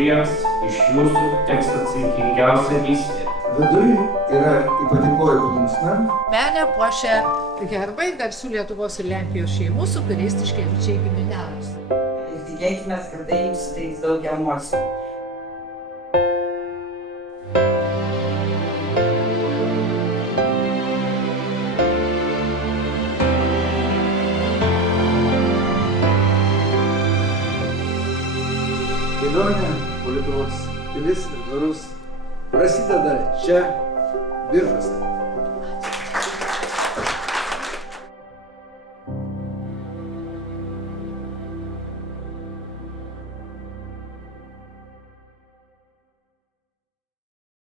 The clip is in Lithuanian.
kuriems iš jūsų teks atsakingiausia misija. Viduj yra ypatingoji plunksna. Menę puošia herbai garsių Lietuvos ir Lenkijos šeimų, su kuriais Tiškevičiai giminės. Ir tikėkime, kad tai jums suteiks daug emocijų. Kelionė po Lietuvos pilis ir dvarus prasideda čia, Biržuose.